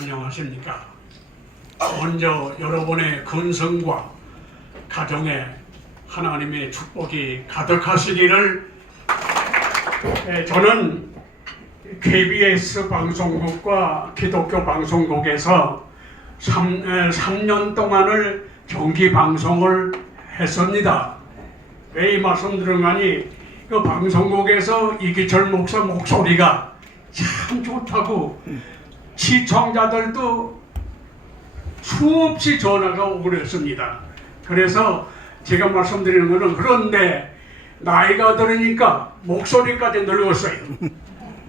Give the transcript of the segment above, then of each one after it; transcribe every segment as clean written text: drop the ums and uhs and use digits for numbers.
안녕하십니까. 먼저 여러분의 건성과 가정에 하나님의 축복이 가득하시기를. 저는 KBS 방송국과 기독교 방송국에서 3년 동안을 정기 방송을 했습니다. 왜 이 말씀드리냐니 그 방송국에서 이기철 목사 목소리가 참 좋다고 시청자들도 수없이 전화가 오고 그랬습니다. 그래서 제가 말씀드리는 것은, 그런데 나이가 들으니까 목소리까지 늙었어요.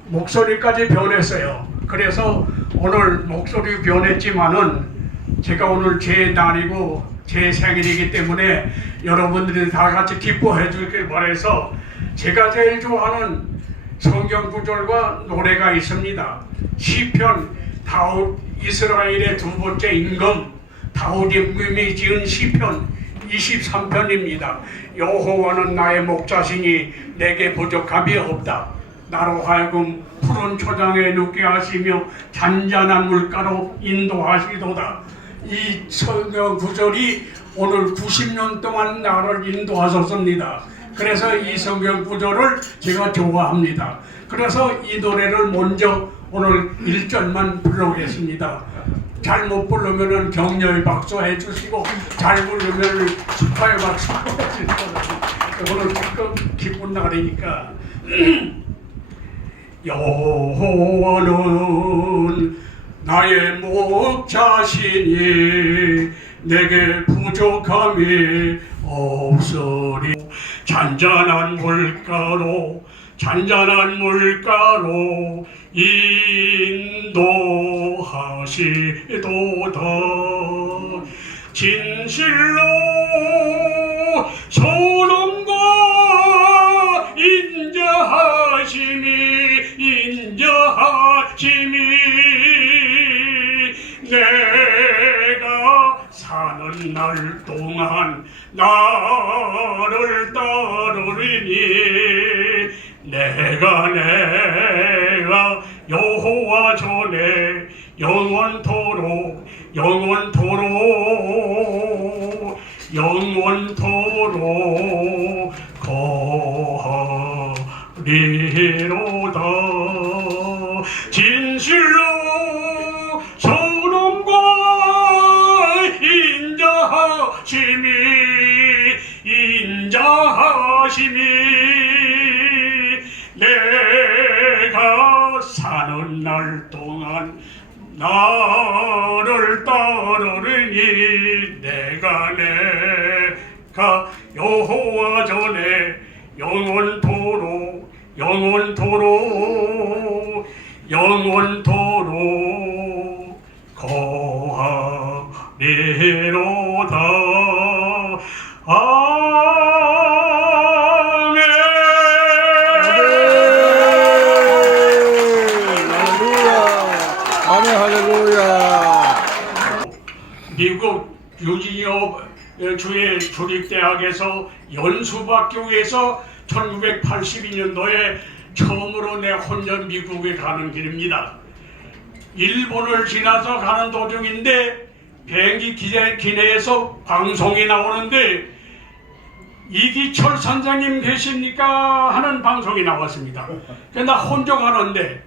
목소리까지 변했어요. 그래서 오늘 목소리 변했지만은 제가 오늘 제 날이고 제 생일이기 때문에 여러분들이 다 같이 기뻐해 주길 바라서 제가 제일 좋아하는 성경 구절과 노래가 있습니다. 시편, 다윗 이스라엘의 두 번째 임금 다윗 임금이 지은 시편 23편입니다. 여호와는 나의 목자시니 내게 부족함이 없다. 나로 하여금 푸른 초장에 눕게 하시며 잔잔한 물가로 인도하시도다. 이 성경 구절이 오늘 90년 동안 나를 인도하셨습니다. 그래서 이 성경 구절을 제가 좋아합니다. 그래서 이 노래를 먼저 오늘 1절만 불러보겠습니다. 잘못 부르면 격려의 박수 해주시고, 잘 부르면 축하의 박수 해주시고, 오늘 조금 기쁜 날이니까. 여호와는 나의 목자시니 내게 부족함이 없으리. 잔잔한 물가로 인도하시도다. 진실로 소돔과 인자하심이 내가 사는 날 동안 나를 따르리니 내가 여호와 전에 영원토록 거하리로다. 진실로 소돔과 인자하심이 내가 사는 날 동안 나를 따르리니 내가 여호와 전에 영원토록 거하리로다. 아멘. 아멘. 할렐루야. 미국 유지니어 주의 주립대학에서 연수박교에서 1982년도에 처음으로 내 혼자 미국에 가는 길입니다. 일본을 지나서 가는 도중인데 비행기 기내에서 방송이 나오는데 이기철 선생님 계십니까? 하는 방송이 나왔습니다. 그래서 나 혼자 가는데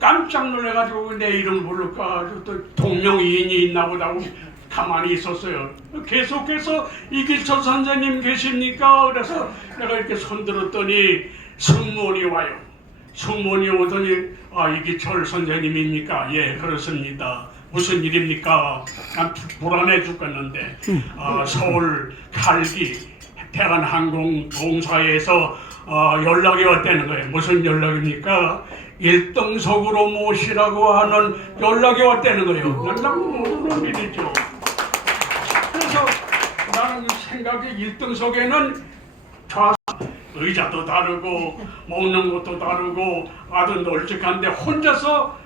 깜짝 놀라가지고 내 이름 부를까, 또 동명이인이 있나 보다고 가만히 있었어요. 계속해서 이기철 선생님 계십니까? 그래서 내가 이렇게 손들었더니 승무원이 와요. 승무원이 오더니 이기철 선생님입니까? 예, 그렇습니다. 무슨 일입니까? 난 불안해 죽겠는데 서울 칼기 대한항공 동사에서 연락이 왔다는 거예요. 무슨 연락입니까? 1등석으로 모시라고 하는 연락이 왔다는 거예요. 난 모르는 일이죠. 그래서 나는 생각이 1등석에는 의자도 다르고 먹는 것도 다르고 아주 널찍한데 혼자서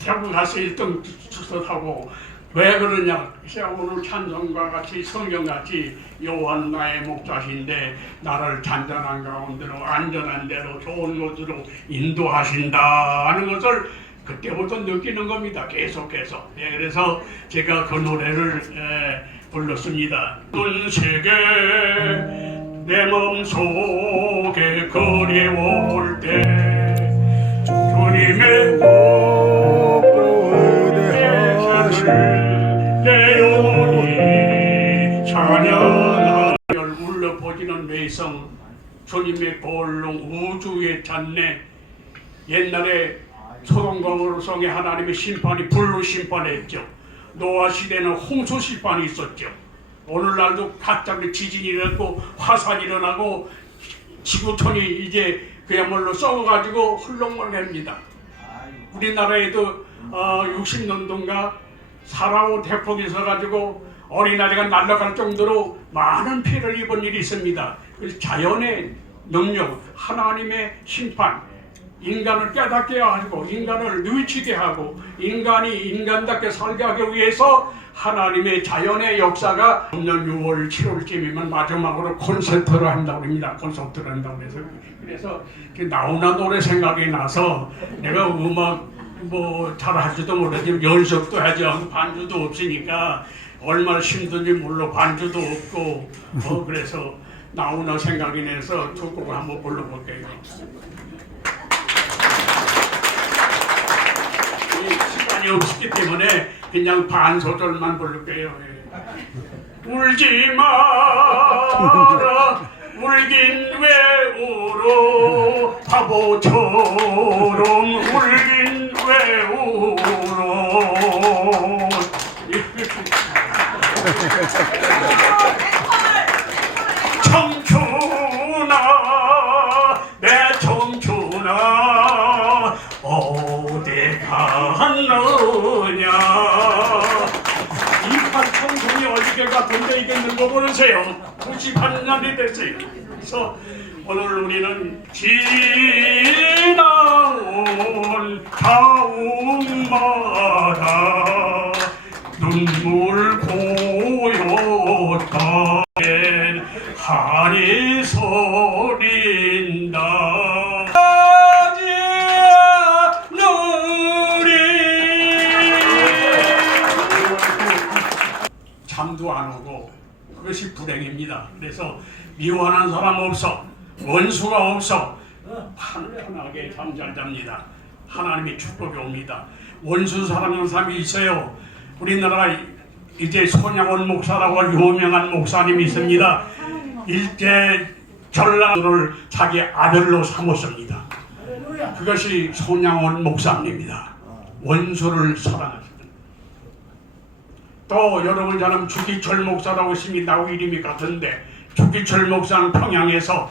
태국 가서 1등 수석하고, 왜 그러냐? 오늘 찬송과 같이 성경같이 여호와는 나의 목자신데 나를 잔잔한 가운데로 안전한 데로 좋은 곳으로 인도하신다 하는 것을 그때부터 느끼는 겁니다. 계속해서. 예, 그래서 제가 그 노래를 불렀습니다. 눈세계 내 몸속에 그리워올 때 주님의 내 영혼이 찬양하며 울려 퍼지는 외성 주님의 볼롱 우주의 잔내. 옛날에 소돔과 성에 하나님의 심판이 불로 심판했죠. 노아 시대는 홍수 심판이 있었죠. 오늘날도 갑자기 지진이 일어나고 화산이 일어나고 지구촌이 이제 그야말로 썩어가지고 흘렁물합니다. 우리나라에도 60년도인가 사라오 태풍이 있어가지고 어린아이가 날아갈 정도로 많은 피해를 입은 일이 있습니다. 자연의 능력, 하나님의 심판, 인간을 깨닫게 하고 인간을 누이치게 하고 인간이 인간답게 살게 하기 위해서 하나님의 자연의 역사가 작년 6월 7월쯤이면 마지막으로 콘서트를 한다고 합니다. 콘서트를 한다고 해서 그래서 나훈아 노래 생각이 나서 내가 음악 뭐 잘할지도 모르지만 연습도 하지 않고 반주도 없으니까 얼마나 힘든지 몰라. 반주도 없고 그래서 나훈아 생각이 나서 두 곡을 한번 불러볼게요. 시간이 없기 때문에 그냥 반 소절만 부를게요. 울지 마라 울긴 왜 울어 바보처럼 울긴 왜 울어. 청춘아 내 청춘아 어디 갔느냐. 이 청춘이 어디게 같은데 이게 늙어 보세요. 91년이 됐어요. 그래서 오늘 우리는 지나온 다음마다 눈물 고였다 하리 소린다. 잠도 안 오고 그것이 불행입니다. 그래서 미워하는 사람 없어, 원수가 없어, 편안하게 잠 잘 잡니다. 하나님의 축복이 옵니다. 원수 사랑하는 사람이 있어요. 우리나라 이제 손양원 목사라고 유명한 목사님이 있습니다. 일제 전라도를 자기 아들로 삼았습니다. 그것이 손양원 목사님입니다. 원수를 사랑하십니다. 또 여러분 잘 아는 주기철 목사라고 있습니다. 나하고 이름이 같은데 주기철 목사는 평양에서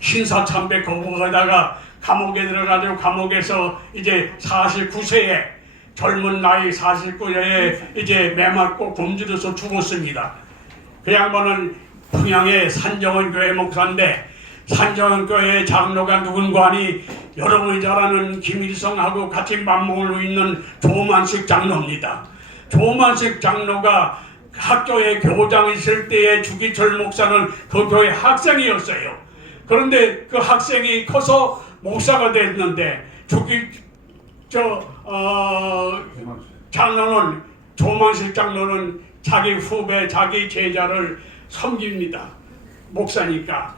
신사참배 거부하다가 감옥에 들어가지고 감옥에서 이제 49세에 젊은 나이 49세에 이제 매맞고 굶주려서 죽었습니다. 그 양반은 평양의 산정원 교회 목사인데 산정원 교회 장로가 누군가 하니 여러분이 잘 아는 김일성하고 같이 맞먹고 있는 조만식 장로입니다. 조만식 장로가 학교에 교장 있을 때에 주기철 목사는 그 교회 학생이었어요. 그런데 그 학생이 커서 목사가 됐는데 장로는 조만식 장로는 자기 후배, 자기 제자를 섬깁니다. 목사니까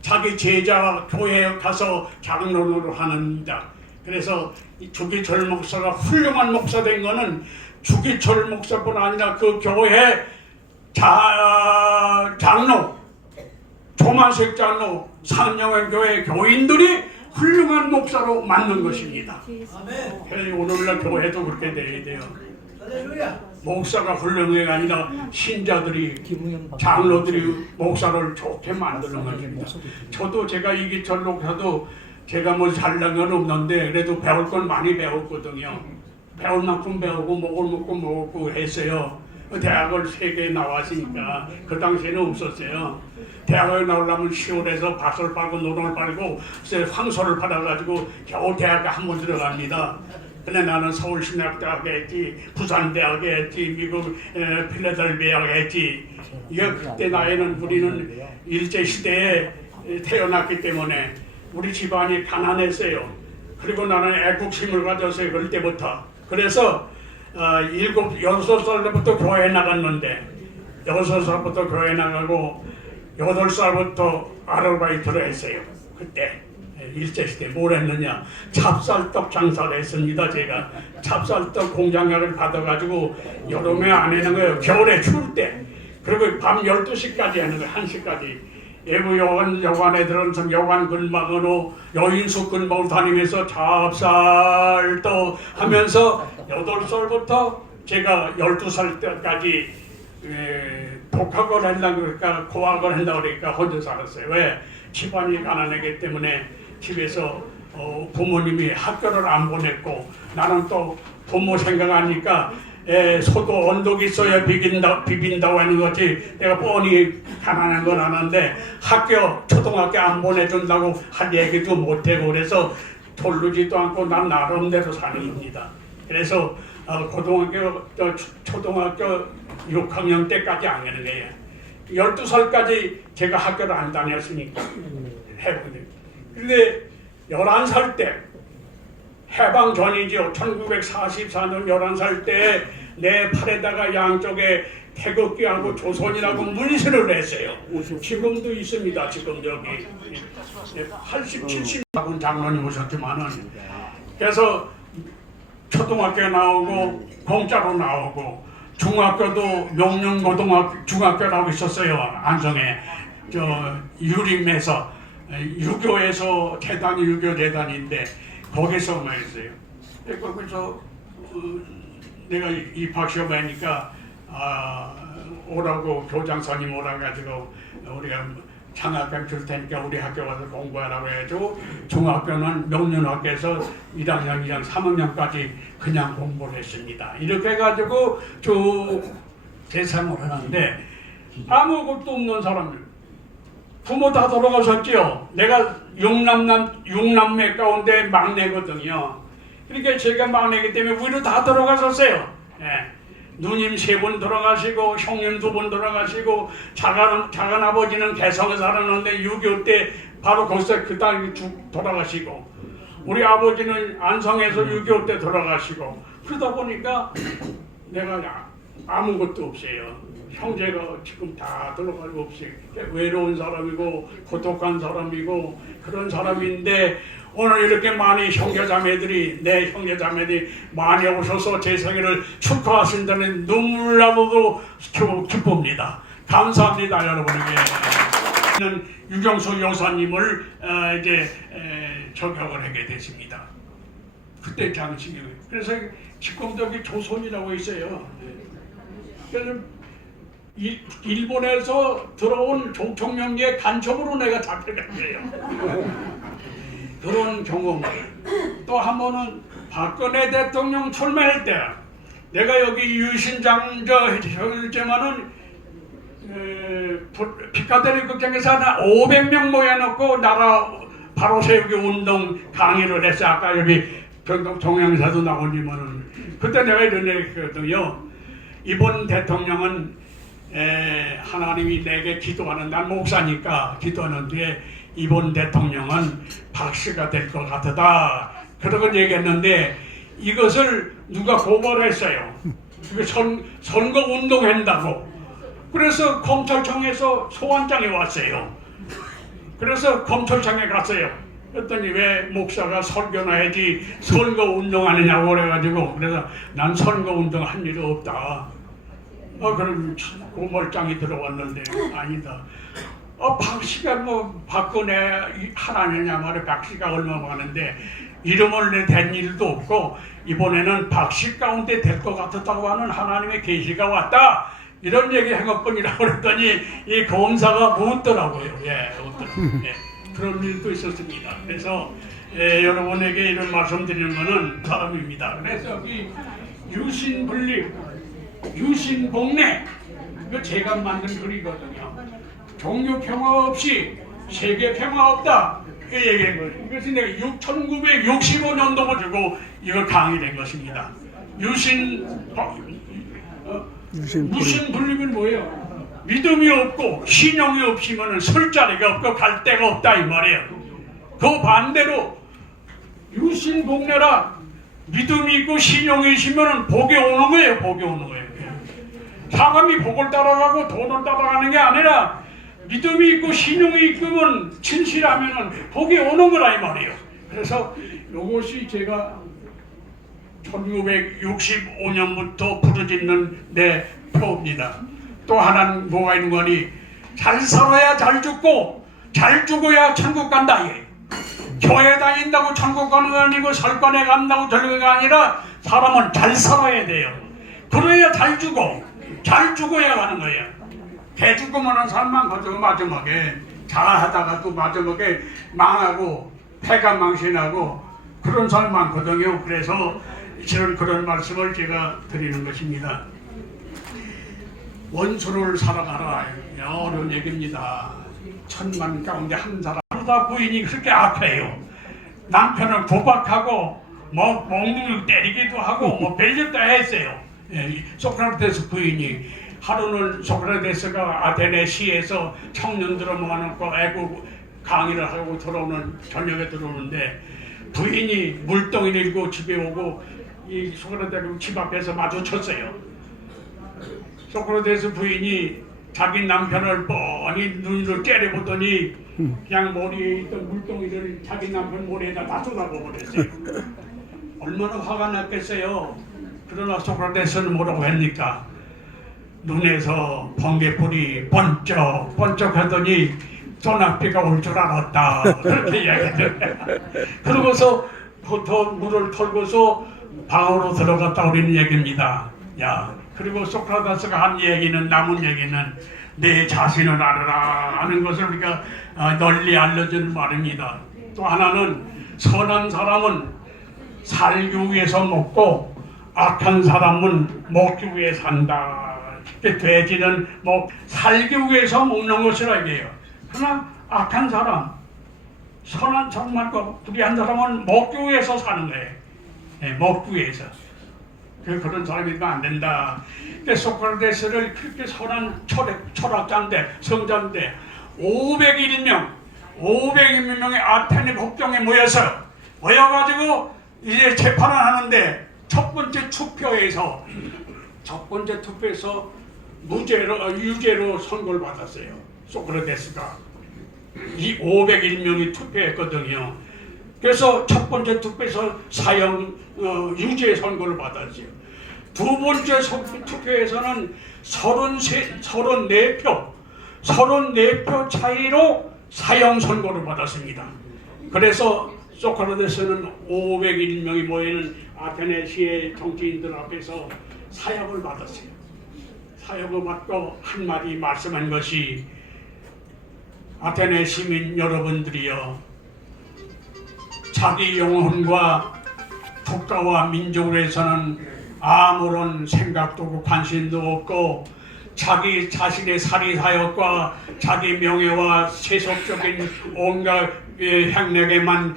자기 제자 교회에 가서 장로를 하는다. 그래서 주기철 목사가 훌륭한 목사 된 거는 주기철 목사뿐 아니라 그 교회 장로, 조만식 장로, 산영회 교회 교인들이 훌륭한 목사로 만든 것입니다. 아멘. 오늘날 교회도 그렇게 돼야 돼요. 목사가 훌륭한 게 아니라 신자들이, 장로들이 목사를 좋게 만드는 것입니다. 저도 제가 이기철 목사도 제가 뭐 잘난 건 없는데 그래도 배울 건 많이 배웠거든요. 배울 만큼 배우고 먹을 만큼 먹고 했어요. 대학을 3개 나왔으니까 그 당시에는 없었어요. 대학을 나오려면 시골에서 밭을 빨고 노동을 빨고 황소를 팔아가지고 겨우 대학에 한 번 들어갑니다. 근데 나는 서울신학대학에 했지, 부산대학에 했지, 미국 필라델피아에 했지. 이게 그때 나이는 우리는 일제시대에 태어났기 때문에 우리 집안이 가난했어요. 그리고 나는 애국심을 가졌어요. 그럴 때부터. 그래서 6살부터 교회에 나갔는데 6살부터 교회에 나가고 8살부터 아르바이트를 했어요. 그때 일제시대 뭘 했느냐, 찹쌀떡 장사를 했습니다. 제가 찹쌀떡 공장약을 받아가지고 여름에 안 하는 거예요. 겨울에 추울 때. 그리고 밤 12시까지 하는 거예요. 1시까지. 외부 여관 애들은 여관 근방으로 여인숙 근방으로 다니면서 찹쌀떡 하면서 8살부터 제가 12살 때까지 독학을 한다고 그러니까 고학을 한다고 그러니까 혼자 살았어요. 왜? 집안이 가난하기 때문에 집에서 부모님이 학교를 안 보냈고 나는 또 부모 생각하니까 소도 언덕이 있어야 비빈다고 하는 거지 내가 뻔히 가난한 건 아는데 초등학교 안 보내준다고 할 얘기도 못하고 그래서 돌르지도 않고 난 나름대로 사는 겁니다. 그래서 초등학교 6학년 때까지 안 가는 거예요. 12살까지 제가 학교를 안 다녔으니까 해보니. 근데 11살 때 해방 전이죠. 1944년 11살 때 내 팔에다가 양쪽에 태극기하고 조선이라고 문신을 했어요. 지금도 있습니다. 지금 여기 80, 70분 장로님 오셨지만은 그래서 초등학교에 나오고 공짜로 나오고 중학교도 중학교라고 있었어요. 안성에 유림에서 유교에서 재단이 유교 재단인데 거기서 말했어요. 거기서 내가 입학시험 하니까 오라고 교장선임 오라 가지고 우리가 장학금 줄 테니까 우리 학교 와서 공부하라고 해가지고 중학교는 명륜학교에서 1학년, 2학년, 3학년까지 그냥 공부를 했습니다. 이렇게 해가지고 쭉 세상을 하는데 아무것도 없는 사람들 부모 다 돌아가셨지요. 내가 6남매 가운데 막내거든요. 그러니까 제가 막내이기 때문에 위로 다 돌아가셨어요. 누님 3분 돌아가시고 형님 2분 돌아가시고 작은 아버지는 개성에 살았는데 6.25 때 바로 거기서 그 딸이 돌아가시고 우리 아버지는 안성에서 6.25 때 돌아가시고 그러다 보니까 내가 아무것도 없어요. 형제가 지금 다 돌아가고 없이 외로운 사람이고 고독한 사람이고 그런 사람인데 오늘 이렇게 많이 형제자매들이 내 형제자매들이 많이 오셔서 제 생일을 축하하신다는 눈물 나고도 기쁩니다. 감사합니다 여러분에게. 유경수 여사님을 이제 저격을 하게 됐습니다. 그때 장식이 그래서 지금도 여기 조선이라고 있어요. 그래서 일본에서 들어온 조총련의 간첩으로 내가 잡혀갔어요. 그런 경험. 또 한 번은 박근혜 대통령 출마할 때 내가 여기 유신장저 했지만은 피카데리 극장에서 한 500명 모여놓고 나라 바로 세우기 운동 강의를 했어. 아까 여기 경동 동영상도 나오지만은 그때 내가 이런 얘기 했거든요. 이번 대통령은 하나님이 내게 기도하는 난 목사니까 기도하는데 이번 대통령은 박씨가 될 것 같다. 그런 얘기했는데 이것을 누가 고발했어요. 선거 운동한다고. 그래서 검찰청에서 소환장에 왔어요. 그래서 검찰청에 갔어요. 그랬더니 왜 목사가 설교나 해야지 선거 운동하느냐고 그래가지고 그래서 난 선거 운동 한 일 없다. 그럼 고발장이 들어왔는데 아니다. 박씨가 뭐 박근혜 하나느냐 말에 박씨가 얼마 많은데 이름을 댄 일도 없고 이번에는 박씨 가운데 될 것 같았다고 하는 하나님의 계시가 왔다. 이런 얘기 한 것뿐이라고 그랬더니 이 검사가 묻더라고요. 그런 일도 있었습니다. 그래서 여러분에게 이런 말씀드리는 것은 사람입니다. 그래서 여기 유신분립, 유신복례 이거 제가 만든 글이거든요. 종교 평화 없이 세계 평화 없다. 그 얘기한 거예요. 이것이 내가 1965년도부터 주고 이걸 강의된 것입니다. 유신분립은 뭐예요? 믿음이 없고 신용이 없으면 설 자리가 없고 갈 데가 없다 이 말이에요. 그 반대로 유신복내라. 믿음이 있고 신용이 있으면 복이 오는 거예요. 복이 오는 거예요. 사람이 복을 따라가고 돈을 따라가는 게 아니라 믿음이 있고 신용이 있으면 진실하면 복이 오는 거라 이 말이에요. 그래서 이것이 제가 1965년부터 부르짖는 내 표입니다. 또 하나는 뭐가 있는 거니? 잘 살아야 잘 죽고 잘 죽어야 천국 간다. 교회 다닌다고 천국 가는 거 아니고 설관에 간다고 절교가 아니라 사람은 잘 살아야 돼요. 그래야 잘 죽어. 잘 죽어야 가는 거예요. 개 죽으면 하는 사람만 가지고 마지막에 잘하다가 또 마지막에 망하고 패가 망신하고 그런 사람 많거든요. 그래서 그런 말씀을 제가 드리는 것입니다. 원수를 살아가라. 어려운 얘기입니다. 천만 가운데 한 사람 그러다 부인이 그렇게 악해요. 남편을 구박하고 뭐 몽둥이 때리기도 하고 뭐 별짓 다 했어요. 소크라테스 부인이 하루는 소크라테스가 아테네 시에서 청년들을 모아놓고 애국 강의를 하고 들어오는 저녁에 들어오는데 부인이 물동이 들고 집에 오고 이 소크라테스 집 앞에서 마주쳤어요. 소크라테스 부인이 자기 남편을 뻔히 눈으로 째려보더니 그냥 머리에 있던 물동이를 자기 남편 머리에다 다 쏟아버렸어요. 얼마나 화가 났겠어요. 그러나 소크라테스는 뭐라고 했니까? 눈에서 번개불이 번쩍 번쩍 하더니 소낙비가 올 줄 알았다. 그렇게 이야기했어요. 그러고서 더 물을 털고서 방으로 들어갔다 오는 얘기입니다. 야, 그리고 소크라테스가 한 얘기는 남은 얘기는 내 자신을 알아라 하는 것을 우리가 널리 알려주는 말입니다. 또 하나는 선한 사람은 살기 위해서 먹고 악한 사람은 먹기 위해 산다. 돼지는 뭐 살기 위해서 먹는 것이라 얘기해요. 그러나 악한 사람, 선한 정말과 불의한 사람은 먹기 위해서 사는 거예요. 네, 먹기 위해서. 그런 사람이 되면 안 된다. 소크라테스를 그렇게 선한 철학자인데 성자인데 501명의 아테네 법정에 모여가지고 이제 재판을 하는데 첫 번째 투표에서 유죄로 선고를 받았어요. 소크라테스가 이 501명이 투표했거든요. 그래서 첫 번째 투표에서 유죄 선고를 받았죠. 두 번째 투표에서는 34표 차이로 사형 선고를 받았습니다. 그래서 소크라테스는 501명이 모이는 아테네 시의 정치인들 앞에서 사형을 받았어요. 사형을 받고 한마디 말씀한 것이 아테네 시민 여러분들이여, 자기 영혼과 국가와 민족을 위해서는 아무런 생각도 없고 관심도 없고 자기 자신의 사리사욕과 자기 명예와 세속적인 온갖 향락에만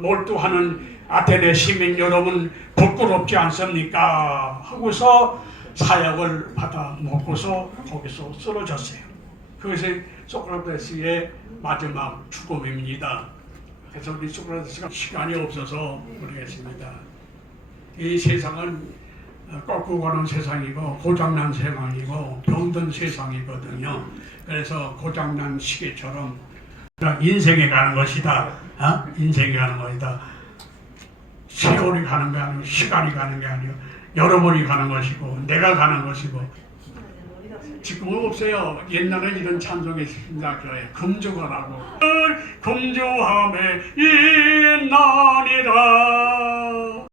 몰두하는 아테네 시민 여러분 부끄럽지 않습니까? 하고서 사약을 받아 먹고서 거기서 쓰러졌어요. 그것이 소크라테스의 마지막 죽음입니다. 그래서 우리 소크라테스가 시간이 없어서 모르겠습니다. 이 세상은 꺾고 가는 세상이고 고장난 세상이고 병든 세상이거든요. 그래서 고장난 시계처럼 인생에 가는 것이다. 인생에 가는 것이다. 세월이 가는 게 아니고 시간이 가는 게 아니고 여러분이 가는 것이고 내가 가는 것이고 지금은 없어요. 옛날에 이런 찬송이 있습니다. 금주가라고 금주함에 있나니라